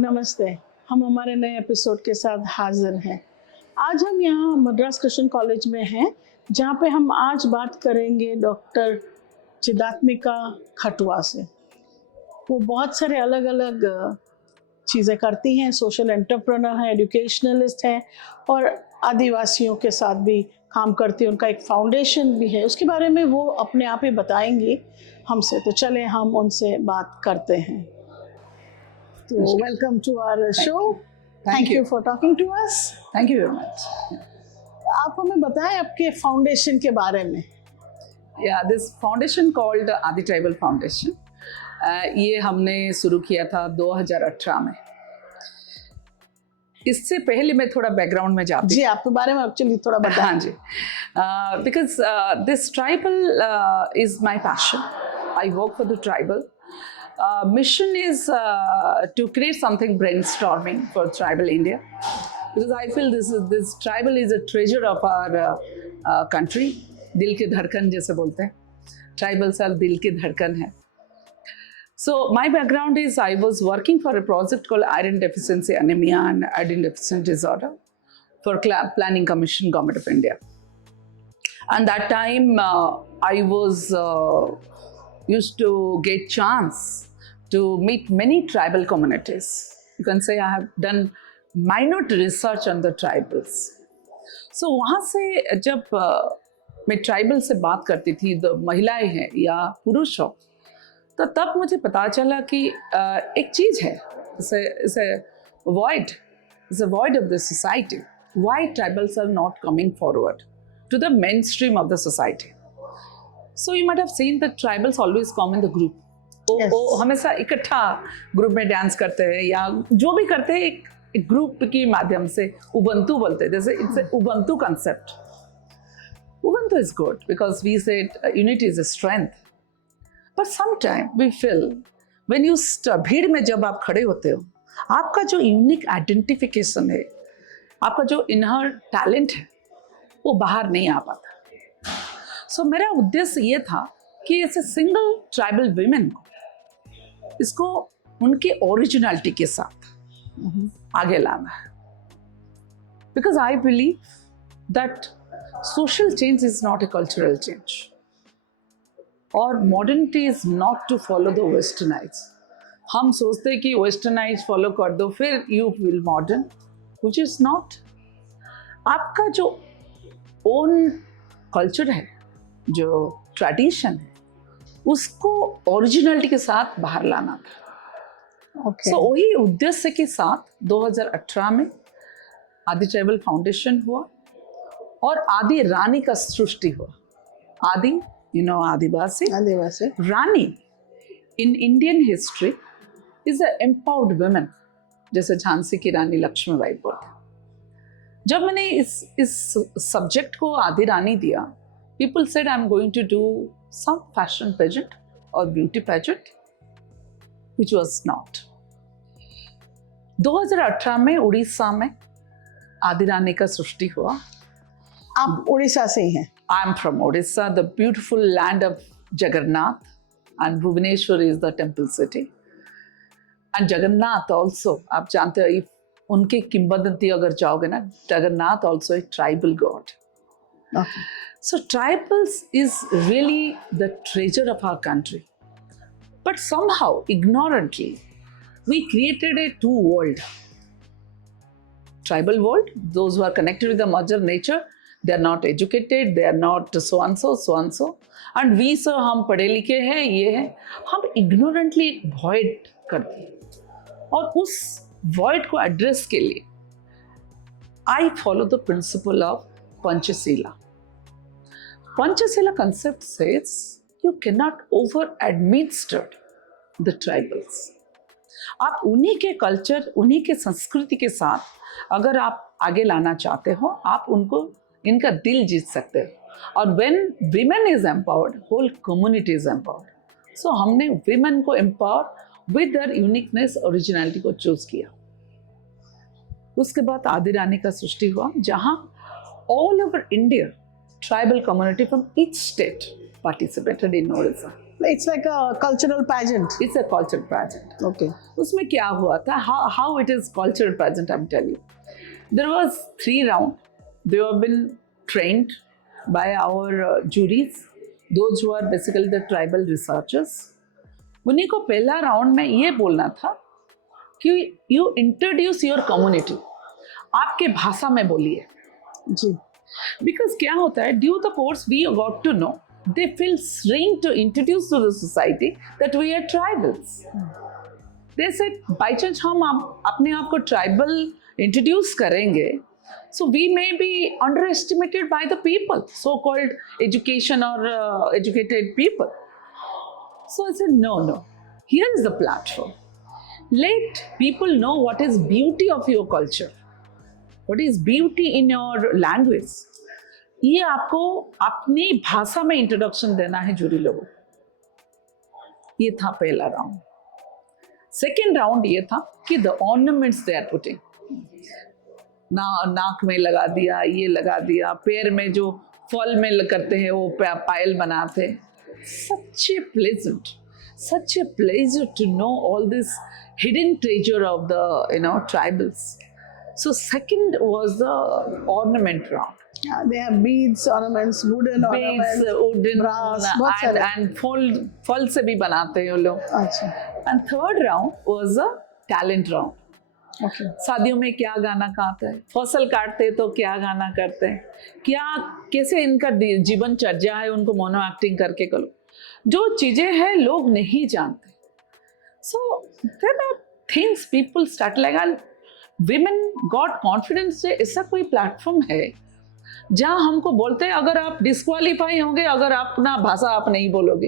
नमस्ते। हम हमारे नए एपिसोड के साथ हाजिर हैं। आज हम यहाँ मद्रास क्रिश्चियन कॉलेज में हैं, जहाँ पे हम आज बात करेंगे डॉक्टर चिदात्मिका खटुआ से। वो बहुत सारे अलग अलग चीज़ें करती हैं, सोशल एंटरप्रेन्योर हैं, एजुकेशनलिस्ट हैं और आदिवासियों के साथ भी काम करती हैं। उनका एक फाउंडेशन भी है, उसके बारे में वो अपने आप ही बताएंगी हमसे। तो चले हम उनसे बात करते हैं। So welcome to our show. Thank you for talking to us. Thank you very much. आप हमें बताएं आपके फाउंडेशन के बारे में। Yeah, this foundation called Adi Tribal Foundation. ये हमने शुरू किया था 2018 में। इससे पहले मैं थोड़ा बैकग्राउंड में जाती जी, आपके बारे में एक्चुअली थोड़ा बताएं। हाँ जी, because this tribal is my passion. I work for the tribal. Mission is to create something brainstorming for tribal India, because I feel this tribal is a treasure of our country. दिल की धड़कन जैसे बोलते हैं, tribals are दिल की धड़कन है. So my background is I was working for a project called Iron Deficiency Anemia and Iron Deficiency Disorder for Planning Commission, Government of India. And that time I was used to get chance to meet many tribal communities. You can say I have done minute research on the tribals. So वहाँ से जब मैं tribal से बात करती थी, तो महिलाएं हैं या पुरुष हो, तो तब मुझे पता चला कि एक चीज़ है, इसे void of the society. Why tribals are not coming forward to the mainstream of the society? So you might have seen that tribals always come in the group. वो हमेशा इकट्ठा ग्रुप में डांस करते हैं या जो भी करते हैं एक ग्रुप के माध्यम से उबंतु बोलते हैं, जैसे it's ubuntu concept. Ubuntu is good because we said unity is a strength, but sometime we feel when you भीड़ में जब आप खड़े होते हो, आपका जो यूनिक आइडेंटिफिकेशन है, आपका जो इनर टैलेंट है, वो बाहर नहीं आ पाता. सो मेरा उद्देश्य ये था कि ऐसे सिंगल ट्राइबल वीमेन को इसको उनके ओरिजिनलिटी के साथ आगे लाना है. Because I believe that social change is not a cultural change, और modernity is not to follow the westernize. हम सोचते हैं कि वेस्टर्नाइज फॉलो कर दो फिर you will modern, which is not. आपका जो ओन कल्चर है, जो ट्रेडिशन है, उसको ओरिजिनलिटी के साथ बाहर लाना था. सो वही उद्देश्य के साथ 2018 में आदि ट्राइबल फाउंडेशन हुआ और आदि रानी का सृष्टि हुआ. आदि आदिवासी रानी in Indian history is a empowered women, जैसे झांसी की रानी लक्ष्मीबाई बोलते. जब मैंने इस सब्जेक्ट को आदि रानी दिया, people said I'm going to do some fashion pageant or beauty pageant, which was not. 2018 में उड़ीसा में आदि रानी का सृष्टि हुआ. आप उड़ीसा से ही हैं? I am from Odisha, the beautiful land of Jagannath, and Bhubaneswar is the temple city. And Jagannath also, आप जानते हो, उनके किंवदंती अगर जाओगे ना, Jagannath also a tribal god. Okay. So tribals is really the treasure of our country. But somehow, ignorantly, we created a two world. Tribal world, those who are connected with the mother nature, they are not educated, they are not so and so. And we so हम पढ़े लिखे हैं, ये हैं, हम ignorantly void करते हैं. और उस void को address के लिए I follow the principle of Panchasila. Panchasila concept says you cannot over-administer the tribals. आप उन्हीं के कल्चर, उन्हीं के संस्कृति के साथ अगर आप आगे लाना चाहते हो, आप उनको इनका दिल जीत सकते हो. और when women is empowered, whole community is empowered. So हमने women को empower with their uniqueness, originality को चूज किया. उसके बाद आदि रानी का सृष्टि हुआ, जहाँ all over India tribal community from each state participated in Odisha. It's like a cultural pageant. It's a cultural pageant. Okay. उसमें क्या हुआ था? How it is cultural pageant? I'm telling you. There was 3 rounds. They have been trained by our juries, those who are basically the tribal researchers. उन्हीं को पहला round में ये बोलना था कि you introduce your community. आपके भाषा में बोलिए. जी. Because क्या होता है? Due to the course we got to know, they feel strained to introduce to the society that we are tribals. They said, by chance हम अपने आप को tribal introduce करेंगे, so we may be underestimated by the people, so-called education or educated people. So I said, no. Here is the platform. Let people know what is beauty of your culture, what is beauty in your language. ये आपको अपनी भाषा में introduction देना है jury लोगों. ये था पहला राउंड. सेकेंड राउंड ये था कि the ornaments they are putting, नाक में लगा दिया, ये लगा दिया, पैर में जो फल में करते हैं वो पायल बनाते. such a pleasure to know all this hidden treasure of the tribals. So second was the ornament round. Yeah, they have beads, ornaments, wooden ornaments, wooden, brass, बहुत सारे. and फल से भी बनाते हैं वो लोग. अच्छा. And third round was a talent round. Okay. शादियों में क्या गाना गाते हैं, फसल काटते तो क्या गाना करते हैं, कैसे इनका जीवन चर्या है, उनको मोनो एक्टिंग करके करो. जो चीजें हैं लोग नहीं जानते. So there are things people start like, and women got confidence से ऐसा कोई प्लेटफॉर्म है जहाँ हमको बोलते हैं अगर आप डिस्क्वालीफाई होंगे, अगर अपना भाषा आप नहीं बोलोगे,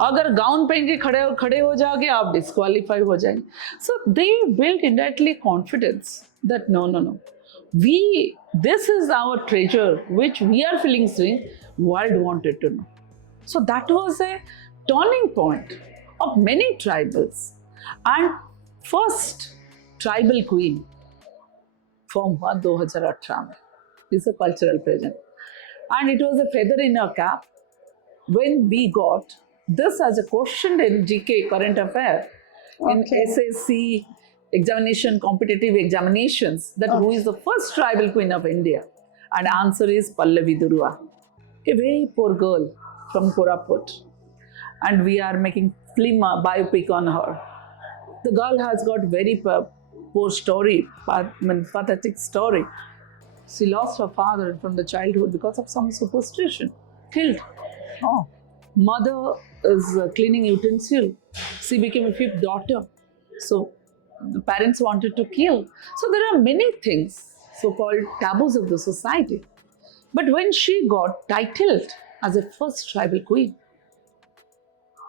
अगर गाउन पहन के खड़े हो जाओगे आप डिस्क्वालीफाई हो जाएंगे. So they build indirectly confidence that no this is our treasure which we are feeling world wanted to know. So that was a turning point of many tribals, and first tribal queen form हुआ 2018 में. This is a cultural pageant, and it was a feather in our cap when we got this as a question in GK current affair in SSC examination, competitive examinations, that who is the first tribal queen of India, and answer is Pallavi Durua, a very poor girl from Koraput, and we are making film biopic on her. The girl has got very poor story, pathetic story. She lost her father from the childhood because of some superstition, killed. Oh. Mother is cleaning utensil. She became a fifth daughter. So the parents wanted to kill. So there are many things, so-called taboos of the society. But when she got titled as a first tribal queen,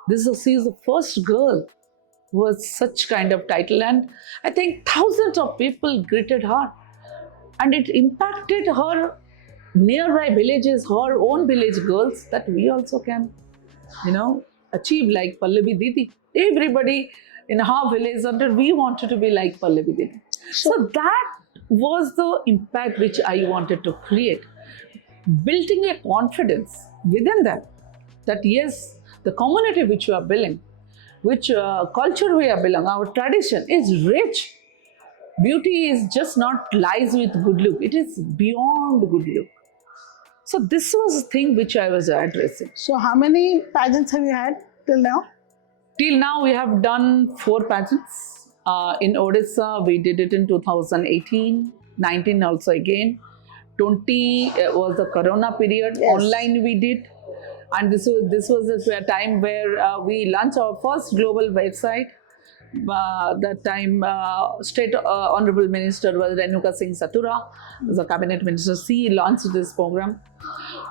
she is the first girl who has such kind of title, and I think thousands of people greeted her, and it impacted her nearby villages, her own village girls, that we also can, achieve like Pallavi Didi. Everybody in our village we wanted to be like Pallavi Didi. So that was the impact which I wanted to create, building a confidence within them that yes, the community which we are building, which culture we are belong, our tradition is rich. Beauty is just not lies with good look, it is beyond good look. So this was the thing which I was addressing. So how many pageants have you had till now? Till now we have done 4 pageants. In Odisha we did it in 2018, 19 also again. 20 was the Corona period, yes. Online we did. And this was a time where we launched our first global website. That time State Honorable Minister was Renuka Singh Satura, the Cabinet Minister. She launched this program.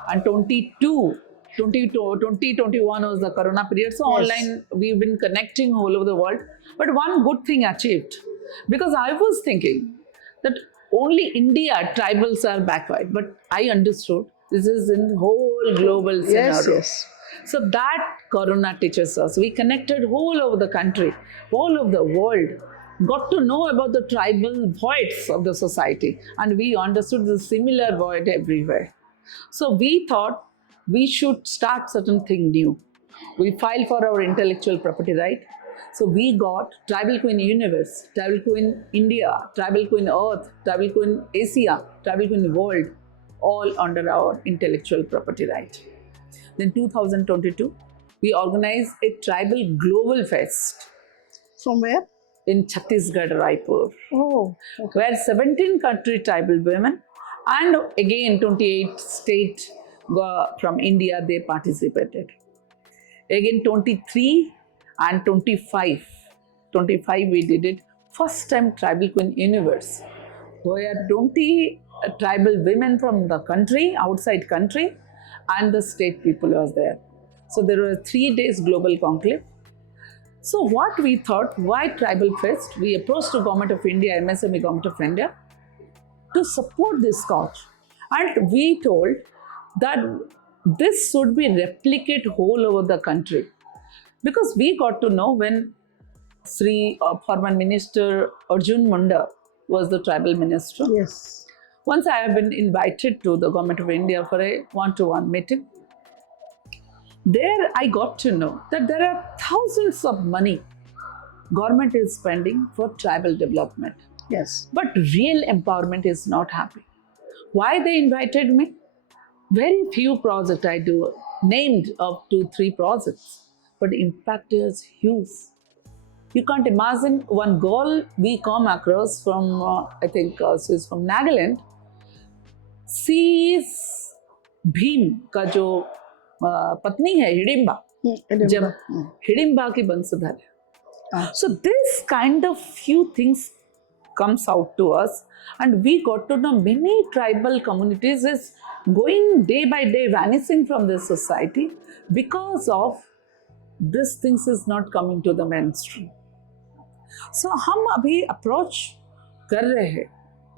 And 2021 was the Corona period. So yes. Online we've been connecting all over the world. But one good thing achieved, because I was thinking that only India tribals are backward, but I understood this is in whole global scenario. Yes. So that Corona teaches us. We connected all over the country, all over the world, got to know about the tribal voids of the society, and we understood the similar void everywhere. So we thought we should start certain thing new. We filed for our intellectual property right. So we got Tribal Queen Universe, Tribal Queen India, Tribal Queen Earth, Tribal Queen Asia, Tribal Queen World, all under our intellectual property right. Then 2022, we organized a Tribal Global Fest From where? in Chhattisgarh, Raipur, Oh, okay. where 17 country tribal women and again 28 states from India, they participated. Again 23 and 25 we did it, first time Tribal Queen Universe, where 20 tribal women from the country, outside country, and the state people was there. So there were 3 days global conclave. So what we thought, why Tribal Fest? We approached the Government of India, MSME Government of India, to support this cause. And we told that this should be replicated whole over the country. Because we got to know when Sri former Minister Arjun Munda was the tribal minister. Yes. Once I have been invited to the Government of India for a one-to-one meeting. There I got to know that there are thousands of money government is spending for tribal development. Yes. But real empowerment is not happening. Why they invited me? Very few projects I do, named of 2-3 projects, but impact is huge. You can't imagine one girl we come across from, I think she's from Nagaland. She is Bhim का जो पत्नी है हिडिंबा, जब हिडिंबा की वंशधर है. So this kind of few things comes out to us, and we got to know many tribal communities is going day by day vanishing from this society because of this things is not coming to the mainstream. So हम अभी approach कर रहे हैं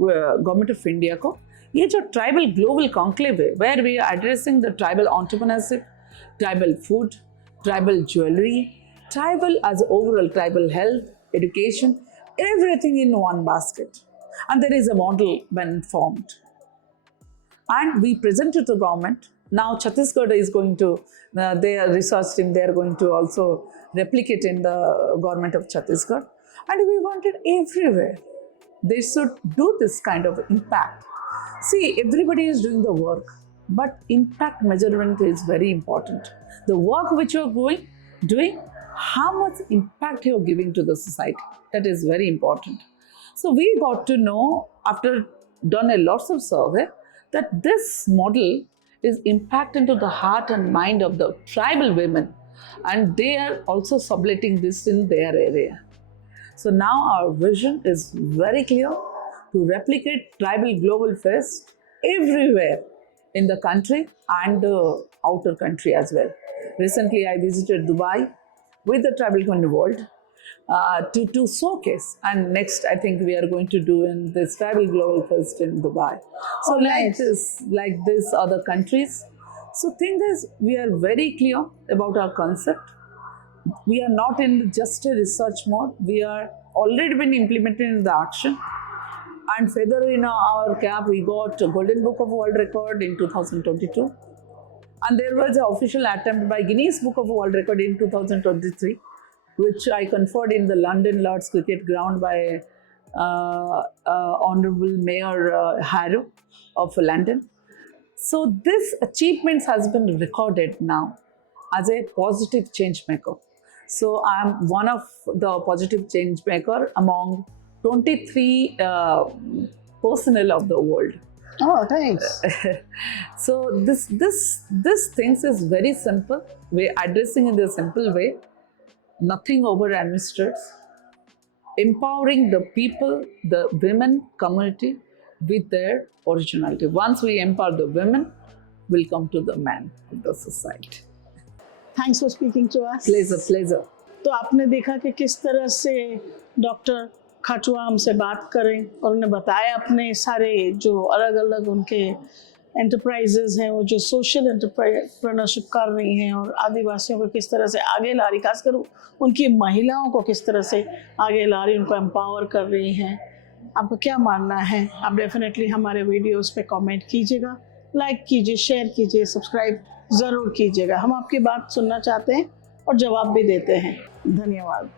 government of India को, ये जो tribal global conclave है, where we are addressing the tribal entrepreneurship, tribal food, tribal jewellery, tribal as overall tribal health, education, everything in one basket. And there is a model been formed. And we presented to government. Now Chhattisgarh is going to, their research team, they are going to also replicate in the government of Chhattisgarh. And we wanted everywhere. They should do this kind of impact. See, everybody is doing the work, but impact measurement is very important. The work which you are doing, how much impact you are giving to the society. That is very important. So we got to know after done a lots of survey that this model is impact into the heart and mind of the tribal women, and they are also subletting this in their area. So now our vision is very clear to replicate Tribal Global Fest everywhere in the country and the outer country as well. Recently I visited Dubai with the Tribal Queen World to showcase, and next I think we are going to do in this Tribal Global Fest in Dubai. So like this other countries. So thing is, we are very clear about our concept. We are not in just a research mode. We are already been implemented in the action. And further in our cap, we got a Golden Book of World Record in 2022. And there was an official attempt by Guinness Book of World Record in 2023, which I conferred in the London Lord's Cricket Ground by Honourable Mayor Harrow of London. So this achievements has been recorded now as a positive change maker. So I am one of the positive change maker among 23 personnel of the world. Oh, thanks. So this things is very simple. We're addressing in a simple way. Nothing over administered. Empowering the people, the women community with their originality. Once we empower the women, we'll come to the man of the society. Thanks for speaking to us. Pleasure. तो आपने देखा कि किस तरह से doctor Khatua हमसे बात करें और उन्हें बताया अपने सारे जो अलग अलग उनके एंटरप्राइजेज हैं, वो जो सोशल एंटरप्रेन्योरशिप कर रही हैं और आदिवासियों को किस तरह से आगे ला रही, खासकर उनकी महिलाओं को किस तरह से आगे ला रही, उनको एम्पावर कर रही हैं. आपका क्या मानना है? आप डेफिनेटली हमारे वीडियोस पे कमेंट कीजिएगा, लाइक कीजिए, शेयर कीजिए, सब्सक्राइब ज़रूर कीजिएगा। हम आपकी बात सुनना चाहते हैं और जवाब भी देते हैं। धन्यवाद।